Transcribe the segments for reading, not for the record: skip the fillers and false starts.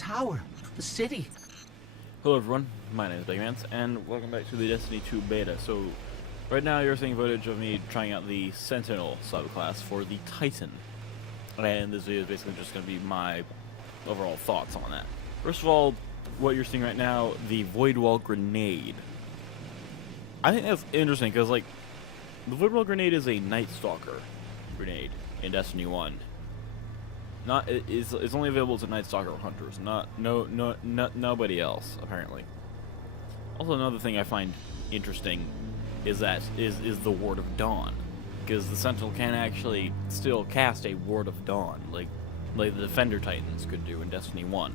tower, the city. Hello everyone, my name is Bagmans, and welcome back to the Destiny 2 beta. So, right now you're seeing footage of me trying out the Sentinel subclass for the Titan. And this video is basically just going to be my overall thoughts on that. First of all, what you're seeing right now, the Void Wall Grenade. I think that's interesting, because, like, the Void Wall Grenade is a Night Stalker grenade in Destiny 1. It's only available to Night Stalker hunters, nobody else, apparently. Also, another thing I find interesting is the Ward of Dawn, because the Sentinel can actually still cast a Ward of Dawn, like the Defender Titans could do in Destiny 1.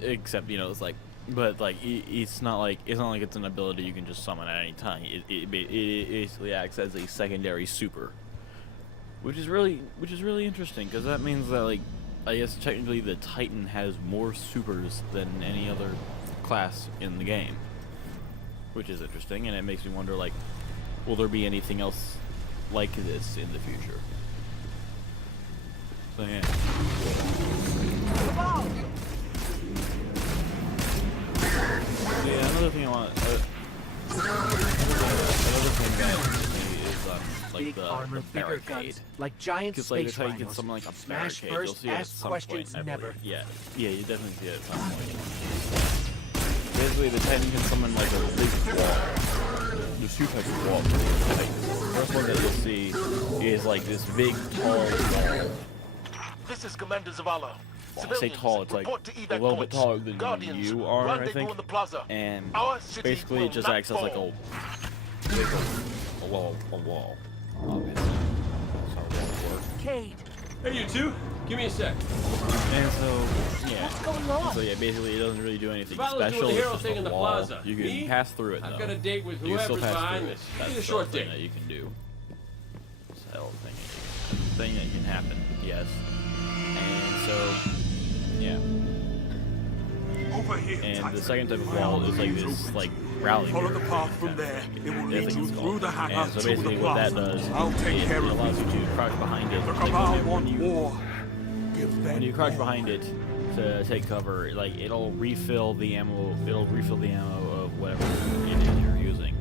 Except, you know, it's like, but like it's not like it's an ability you can just summon at any time. It basically acts as a secondary super. Which is really interesting, because that means that, like, I guess technically the Titan has more supers than any other class in the game. Which is interesting, and it makes me wonder, like, will there be anything else like this in the future? So yeah. Yeah, another thing I want. Another thing that like the barricade, like giant because like space how you get rhinos. something like a Smash barricade, you'll first, see it at ask some questions point. never. Yeah, you definitely see it at some point. Basically, the Titan can summon like a big wall. There's two types of walls. The first one that you'll see is like this big, tall wall. This is Commander Zavala. Well, I say tall, it's like a little bit taller than you are, I think. And basically, it just acts as like a wall. Obviously. That's how walls work. Cade, Hey, you two, give me a sec. And so, yeah. what's going on? So yeah, basically, it doesn't really do anything Zavala's special. doing the hero It's just thing a in the wall. plaza. You can Me? pass through it, though. I've got a date with You can still whoever's pass behind through it. this. That's Need a the short thing date. that you can do. Hell thing that can happen. Yes. And so, yeah. Over here, And Titan. the second type of wall is like this, like, rally. Follow the barrier path from kind of there. thing. It will I lead think you it's through called. the hangar And so to basically the what that plaza. does, I'll take care it of allows you. you to crouch behind it. The Like, Cabal when want you, war. Give them when you crouch war. behind it to take cover, like, it'll refill the ammo of whatever it is you're using.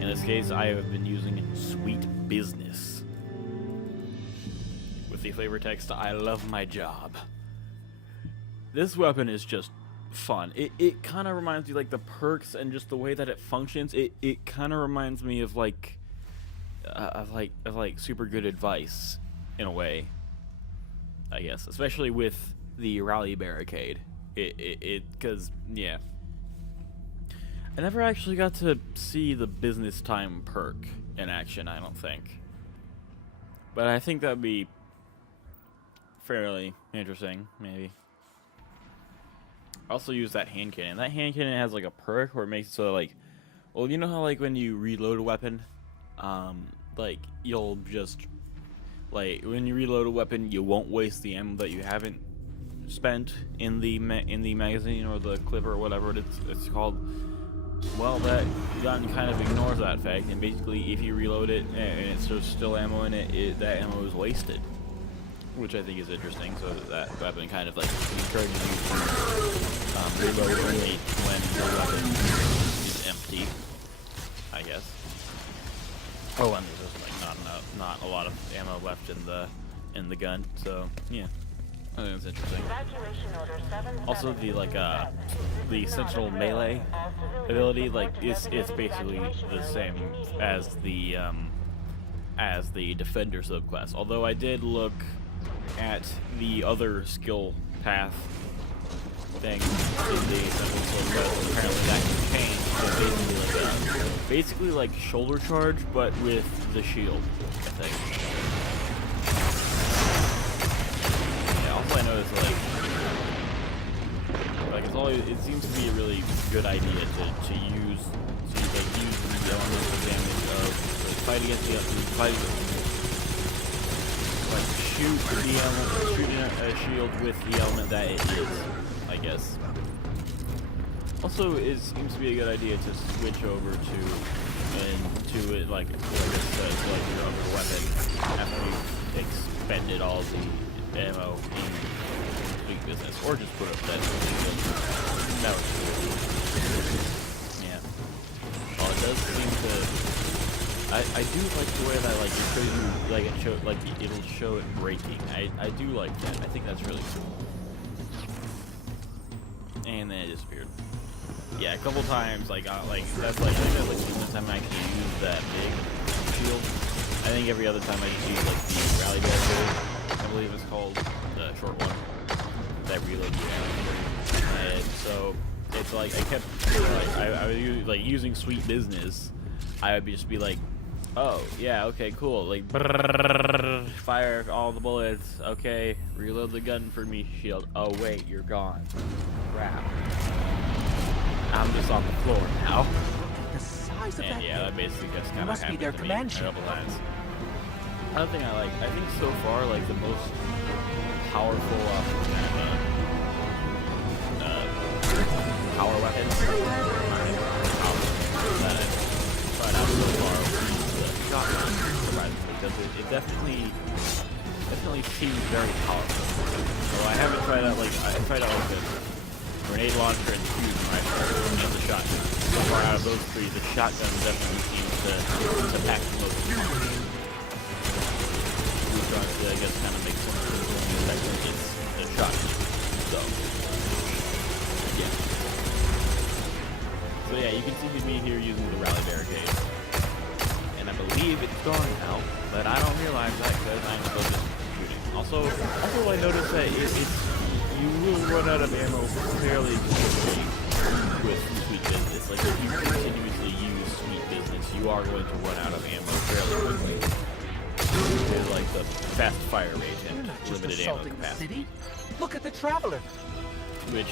In this case, I have been using Sweet Business with the flavor text, "I love my job." This weapon is just fun. It kind of reminds me, like, the perks and just the way that it functions. It kind of reminds me of like super good advice in a way, I guess, especially with the rally barricade. Because yeah, I never actually got to see the business time perk in action, I don't think, but I think that'd be fairly interesting, maybe. I also use that hand cannon. That hand cannon has like a perk where it makes it so, like, well, you know how, like, when you reload a weapon, like, you'll just, like, when you reload a weapon, you won't waste the ammo that you haven't spent in the magazine or the clip or whatever it's called. Well, that gun kind of ignores that fact, and basically, if you reload it and it's still ammo in it, that ammo is wasted. Which I think is interesting, so that weapon kind of like encourages you to reload only when the weapon is empty, I guess. Oh, and there's just like not a lot of ammo left in the gun, so yeah, I think it's interesting. Also, the Sentinel melee ability, like it's basically the same as the Defender subclass. Although I did look at the other skill path thing in the Sentinel subclass, apparently that can change. It's basically like shoulder charge, but with the shield, I think. Yeah, also I noticed like it's always, it seems to be a really good idea to use the elements of damage of fight against shoot a shield with the element that it is, I guess. Also, it seems to be a good idea to switch over to it, like your other weapon after you've expended all the ammo in Sweet Business. or just put up that shield. That was cool. Yeah. Well, it does seem to. I do like the way that like it shows you like it show like it'll show it breaking. I do like that. I think that's really cool. And then it disappeared. Yeah, a couple times like that's like I think that's like the only time I actually use that big shield. I think every other time I just use like the rally barricade, I believe it's called, the short one that reloads you out. And so it's like I kept I was using Sweet Business. I would just be like, oh yeah, okay, cool, like brrrr, fire all the bullets. Okay, reload the gun for me, shield. Oh wait, you're gone. Crap. I'm just on the floor now. The size of And that yeah, that basically just kind of must be happened their to me command a ship. couple times. Another thing I think so far, like the most powerful power weapons that I've tried out so far is the shotgun, surprisingly, because it definitely seems very powerful. So I haven't tried out like the grenade launcher and the fuse rifle and the shotgun. So far out of those three, the shotgun definitely seems to pack the most punch. I guess kind of makes sense for the effect it's the shotgun. So yeah. So yeah, you can see me here using the rally barricade. And I believe it's gone now, but I don't realize that because I'm still just shooting. Also I noticed that you will run out of ammo fairly quickly with Sweet Business. Like if you continuously use Sweet Business, you are going to run out of ammo fairly quickly. With like the fast fire rate and limited ammo capacity. City? Look at the Traveler. Which,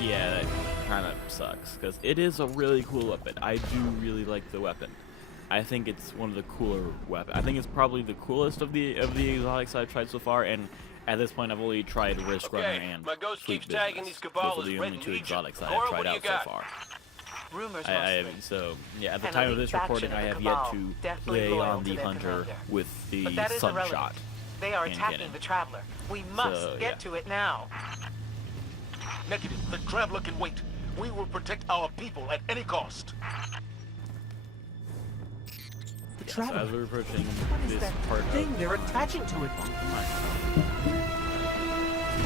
yeah, that kind of sucks because it is a really cool weapon. I do really like the weapon. I think it's one of the cooler weapons. I think it's probably the coolest of the exotics I've tried so far. And at this point, I've only tried Risk Runner and my ghost Sweet keeps tagging Business. these Those Cabal are as the Red only two Legion. exotics that Cora, I've what tried do you out so got? far. Rumors So yeah, at the An time of elite this recording, faction I of have the yet Cabal, to deathly play loyal on to the their Hunter commander. with the But that is Sunshot. irrelevant. They are and attacking cannon. the Traveler. We must So, get yeah. to it now. Negative. The Traveler can wait. We will protect our people at any cost. The So Traveler. as we're approaching What is this that part thing of they're attaching to it?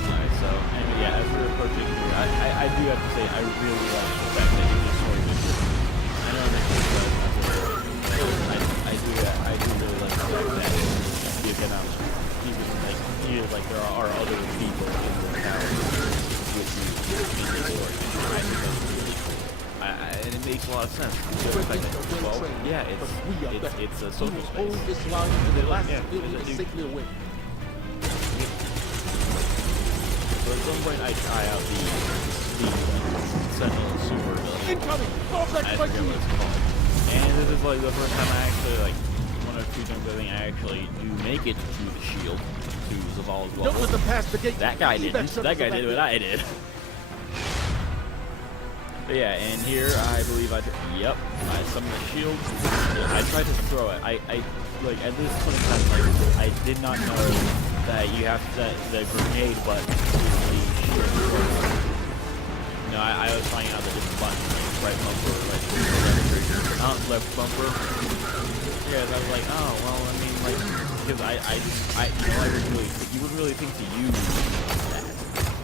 Alright, so anyway, yeah, as we're approaching here, I do have to say I really like the fact that you just sort of I know this is I do really like the fact that you can even like there are other people in the town with you in the story. I think that's really cool. And it makes a lot of sense. The fact that, well, yeah, it's a social space. This line and the last Yeah, building it's a is safely away. So at some point I try out the Sentinel super ability. Incoming! Fall back I to my forget what team! it's called. And this is like the first time I actually, like, one or two times I think I actually do make it to the shield, to Zaval's Don't let level. them pass the gate. That guy Evac didn't. shuttles That guy are back did what there. I did. But yeah, and here I believe I summoned the shield. I tried to throw it. I like at this point in time, like I did not know that you have that the grenade button is the shield throw. You know, I was finding out that it's a button, like right bumper, right trigger, not left bumper. Yeah, I was like, oh well, I mean, like, because you wouldn't really think to use that.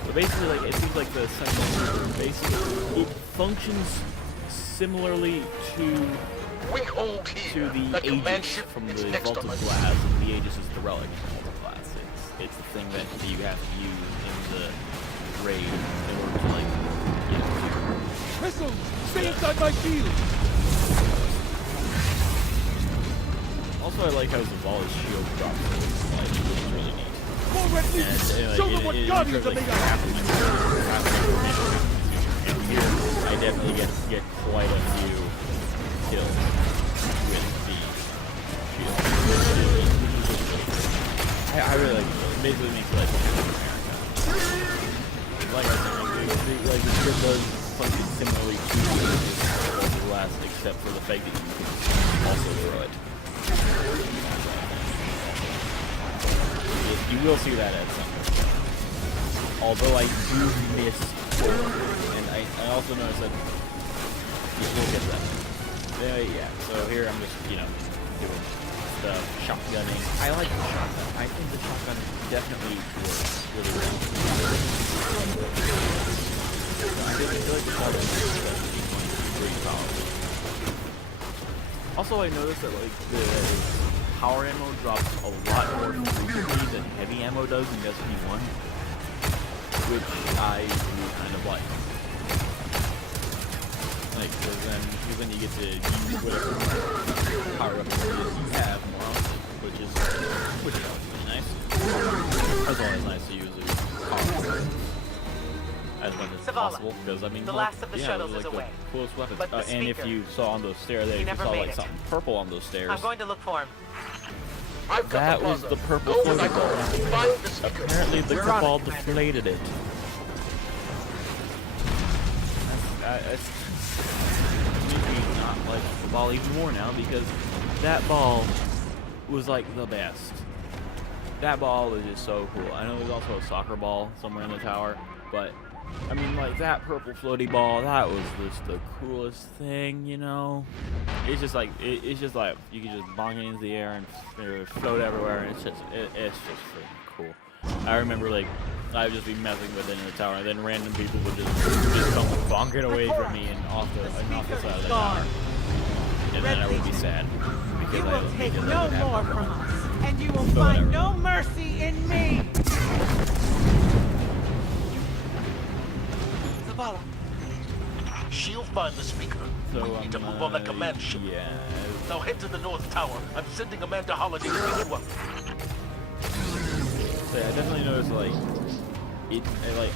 But basically, like, it seems like the Sentinel basically it functions similarly to We hold here. the Aegis from the Vaulted Glass. And the Aegis is the relic from the Vaulted Glass. It's the thing that you have to use in the raid in order to like get it. Missiles! Stay inside my field! Also, I like how Zaval's shield drops really slight, which is really neat. More Red Legions! Show them what Guardians are made of! And here, I definitely get quite a few kills with the shield. I really like it. It basically makes life easier in America. Like I said, like the shield does function similarly to the last, except for the fact that you can also throw it. You will see that at some point. although I do miss forward, and I also noticed that we'll get that. Yeah, so here I'm just, you know, doing the shotgunning. I like the shotgun. I think the shotgun definitely works really well. I feel like the shotgun is pretty powerful. Also, I noticed that like the power ammo drops a lot more frequently than heavy ammo does in Destiny 1, which I do kind of like. Like, because then you get to use whatever power up you have more often, which is always really nice. It's always nice to use a power as much as possible, because I mean, the last of the shuttles like is away. The coolest weapons. But the and if speaker, you saw on those stairs, if you never saw made like it. something purple on those stairs, I'm going to look for him. I've got that the was plaza. the purple Go as I floating go. ball. Find the speaker. Apparently the We're on cabal it. deflated it. It's making me not like the ball even more now, because that ball was like the best. That ball was just so cool. I know there's also a soccer ball somewhere in the tower, but I mean, like, that purple floaty ball, that was just the coolest thing, you know? It's just like, it's just like, you can just bong it into the air and float everywhere, and it's just freaking cool. I remember, like, I would just be messing with it in the tower, and then random people would just come bonk it away from me and off the side of the tower. And then I would be sad. Because You will take because I no would have more no from money. us, and you will But find whatever. no mercy in me! Zavala, She'll find the speaker. So, We need to move on that command ship. yeah. Now head to the North Tower. I'm sending Amanda Holiday to pick you up. So yeah, I definitely noticed, like,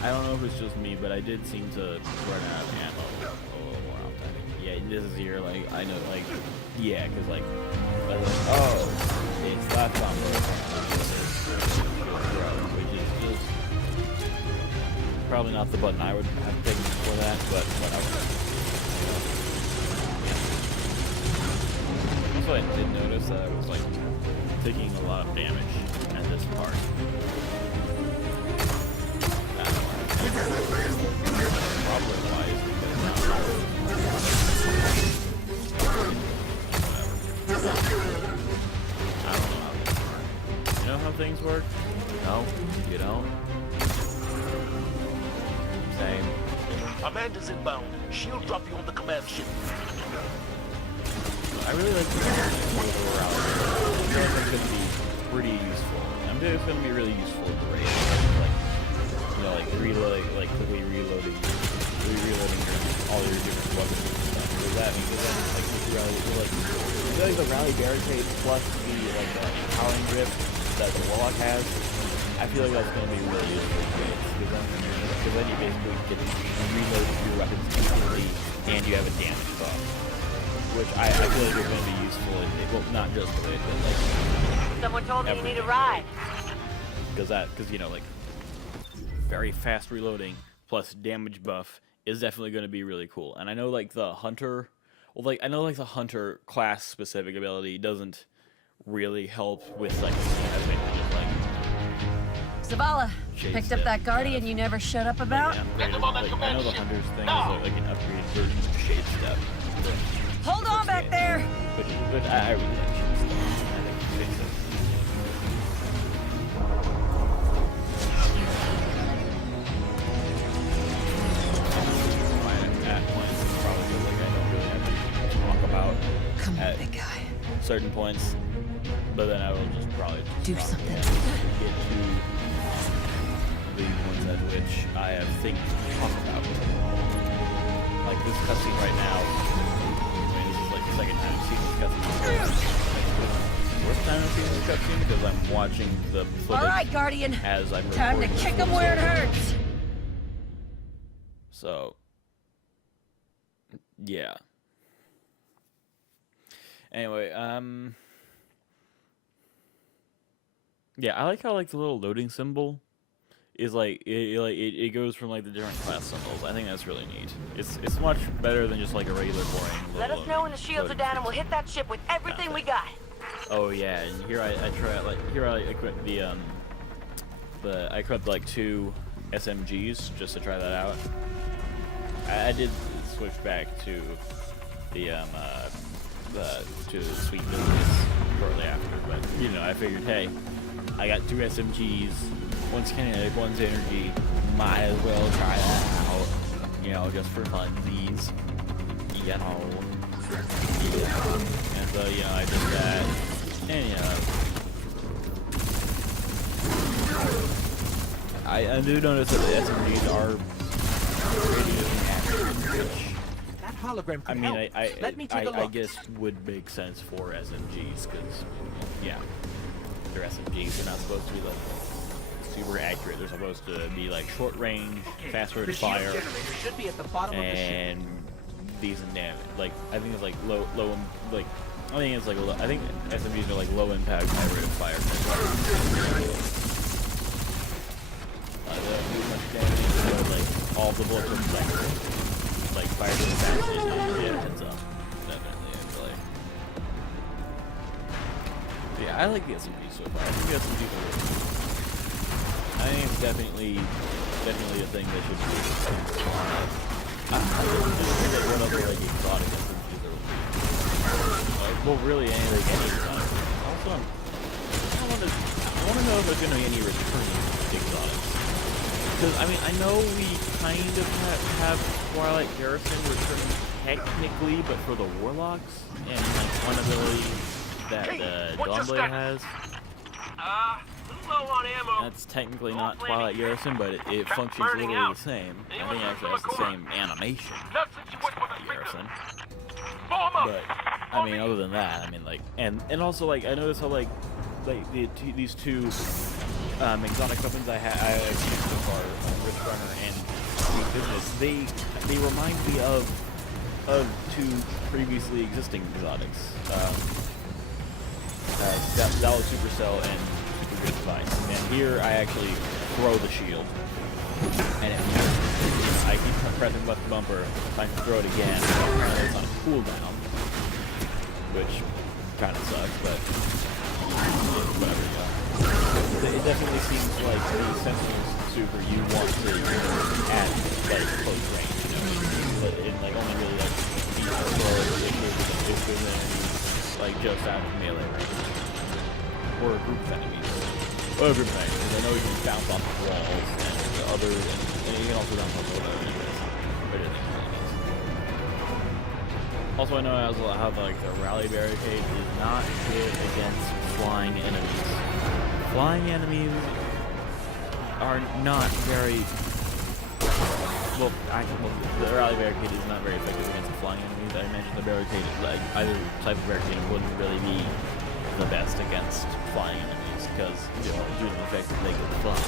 I don't know if it's just me, but I did seem to run out of ammo a little more often. Yeah, this is here, like, I know, like, yeah, because, like, I was like, oh, it's that combo, which is just probably not the button I would have taken for that, but whatever. Also, I did notice that I was, like, taking a lot of damage at this part. Probably wise, I don't know how things work. You know how things work? No, you don't. Same. Amanda's inbound. She'll drop you on the command ship. I really like the overall. I feel like it's going to be pretty useful. I'm sure it's going to be really useful in the raid. Like, you know, like quickly reloading all your different weapons and stuff. Because that means that like the rally barricade plus the empowering grip that the Warlock has. I feel like that's going to be really useful because then you basically get to reload your weapons instantly and you have a damage buff, which I feel like is going to be useful in, well, not just the way, but like Someone told me you need a ride. because you know, like, very fast reloading plus damage buff is definitely going to be really cool. And I know like the hunter, the hunter class specific ability doesn't really help with like Zavala, Shade picked step up that guardian kind of you never shut up about? Get them on that I know command the ship. hunter's thing Now! is like an upgraded version of Shade Step. Hold on back there! But I really like Shade Step. I think Shade Step. At points, it's probably feels like I don't really have anything to talk about Come on, at big guy. certain points, but then I will just probably Do drop something. down and get to the ones at which I have things to talk about. Like this cutscene right now. I mean, this is like the second time I've seen this cutscene. First time I've seen this cutscene because I'm watching the footage Alright, Guardian. as I'm Time to recording kick this him where it episode. hurts! So, yeah. Anyway, yeah, I like how like the little loading symbol is like it goes from like the different class symbols. I think that's really neat. It's much better than just like a regular boring. Let us little know when the shields are loading down and we'll hit that ship with everything we got. Oh yeah, and here I try like here I equip the I equipped like 2 SMGs just to try that out. I did switch back to the sweet business shortly after, but you know, I figured, hey, I got 2 SMGs, one's kinetic, one's energy, might as well try that out, you know, just for funsies, you know. And so, you know, I did that, and you know, I do notice that the SMGs are pretty accurate, which, That hologram could I mean, help. Let me take a look. I guess would make sense for SMGs, because, yeah, they're SMGs, they're not supposed to be, like, super accurate. They're supposed to be, like, short range, fast rate The of shield fire, generator should be at the bottom of the ship. and decent damage. Like, I think it's, like, I think it's, like, I think SMGs are, like, low impact, high rate of fire. They don't do much damage, so, like, all the bullets are like fire to the back, yeah, heads up. Definitely, I feel like. Yeah, I like the SMG so far. I think the SMG are really cool. I think it's definitely a thing that should be. I don't think that one other like exotic SMGs are well, really any exotic. Also, I want to know if there's going to be any returning exotics. Because, I mean, I know we kind of have Twilight Garrison returning technically, but for the Warlocks, and like one ability that Dawnblade has. Little low on ammo. That's technically not Twilight Garrison, but it functions literally the same. I think it actually has the same animation as Twilight Garrison. But, I mean, other than that, I mean, like, and also, like, I noticed how, like these 2 exotic weapons I used so far, Rift Runner and Sweet Business, they remind me of 2 previously existing exotics. That was Supercell and Super Good Device. And here I actually throw the shield, and it moves. I keep pressing left bumper, I can throw it again. Apparently it's on a cooldown, which kind of sucks, but whatever. It definitely seems like the Sentinel super you want to at like close range, you know, but in like only really like deep or if there's enemies like just out of melee range, or a group of enemies, or a group of enemies. Because I know you can bounce off the walls and the other, and you can also bounce off the other enemies, but it is really neat. Also, I know how like the rally barricade is not good against flying enemies. Flying enemies are not very well. The rally barricade is not very effective against the flying enemies. I imagine the barricade, like either type of barricade, wouldn't really be the best against flying enemies because due to the fact that they can fly,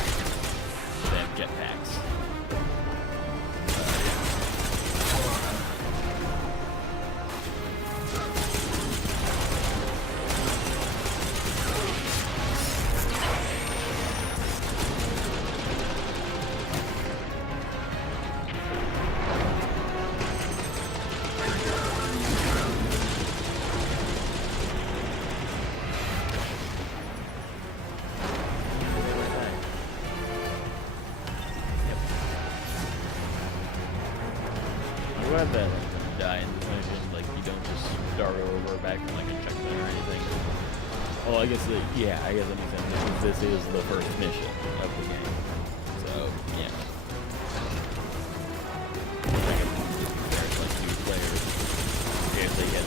they have jetpacks. Glad that die in this mission, like you don't just start over back from like a checkpoint or anything. Well, I guess that makes sense because this is the first mission of the game. So yeah. There's like 2 players. If they get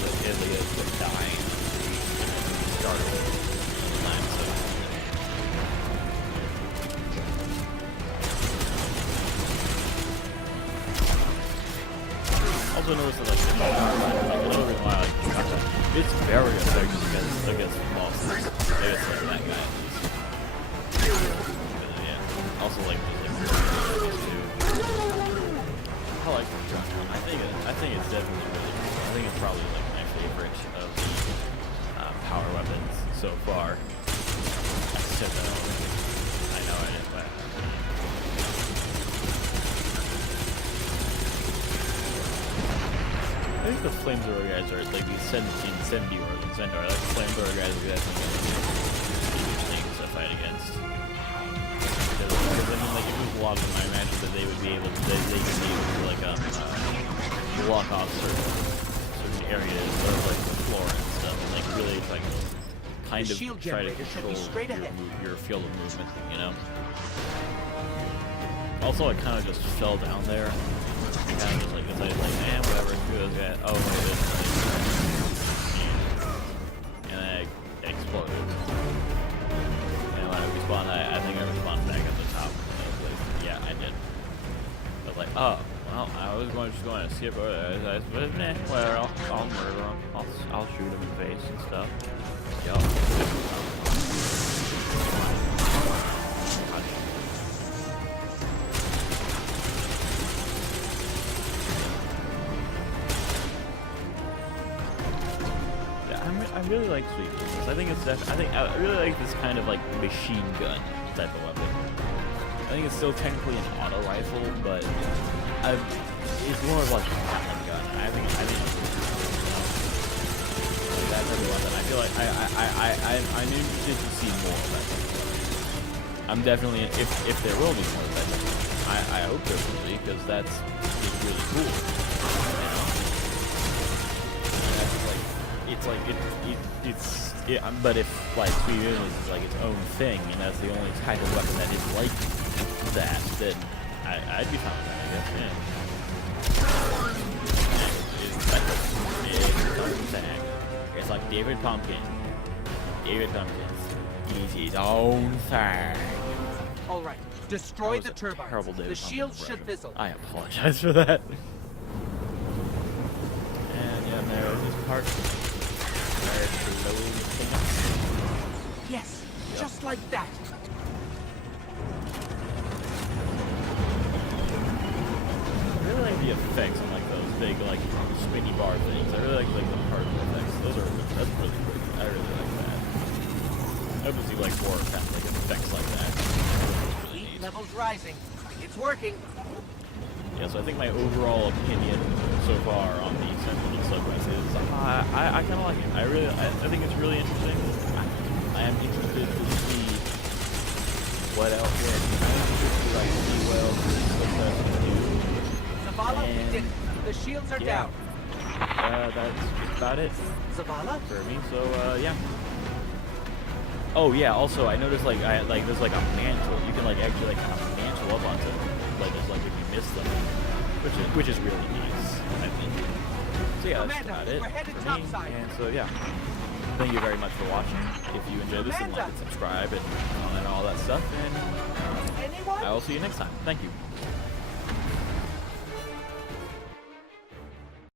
dying, start over. Also notice that like another reason why it's very effective against bosses. Against like that guy at least. Yeah. Also like too. I like the shotgun. I think it's definitely really cool. I think it's probably like my favorite of the power weapons so far. I said that already. I know I didn't, but I think the flamethrower guys are like these incendiaries or Zendar. Like the flamethrower guys are definitely things to fight against. Because I mean, like if it was a lot of them, I imagine that they would be able to, they could be able to like block off certain areas of like the floor and stuff, and like really like kind The of shield try to generator should control be straight ahead. your field of movement, you know. Also, I kind of just fell down there. Kind of just like decided like, whatever, screw those guys. Oh wait, this and I exploded. And when I respawned, I think I respawned back at the top of the place. Yeah, I did. I was like, oh, well, I was just going to skip over there. But nah, whatever, I'll murder him. I'll shoot him in the face and stuff. Yo. I really like sweep pistols. I think it's I really like this kind of like machine gun type of weapon. I think it's still technically an auto rifle, but it's more of like a Gatling gun. I think that type of weapon. I feel like I'm interested to see more of that. I'm definitely if there will be more of that. I hope there will be, because that's really cool. It's like but if like Sweet is like its own thing, and that's the only type of weapon that is like that, then I'd be fine with that, I guess. Yeah. It's like a thing. It's like David Pumpkin. David Pumpkins. He's his own thing. All right, destroy That the was a turbines. terrible David The shields Pumpkin should impression. fizzle. I apologize for that. And yeah, there is this part. Yes, just like that. I really like the effects on like those big like spinny bar things. I really like the particle effects. That's really pretty. I really like that. I hope to see like more like effects like that. Really Heat neat. levels rising. It's working. Yeah, so I think my overall opinion so far on the Sentinel subclass is I kind of like it. I think it's really interesting. I am interested to see what else. Yeah, I'm interested to like see what else this subclass can do. Zavala, we And did it. The shields are yeah, down. that's about it Zavala? for me. So yeah. Oh yeah. Also, I noticed like there's like a mantle. You can like actually like kind of mantle up onto like just like if you miss them, which is really nice. I think. So yeah, that's Amanda, about it we're headed for me. topside. And so yeah. Thank you very much for watching. If you enjoyed this, then like Amanda. and subscribe and all that stuff. And Anyone? I will see you next time. Thank you.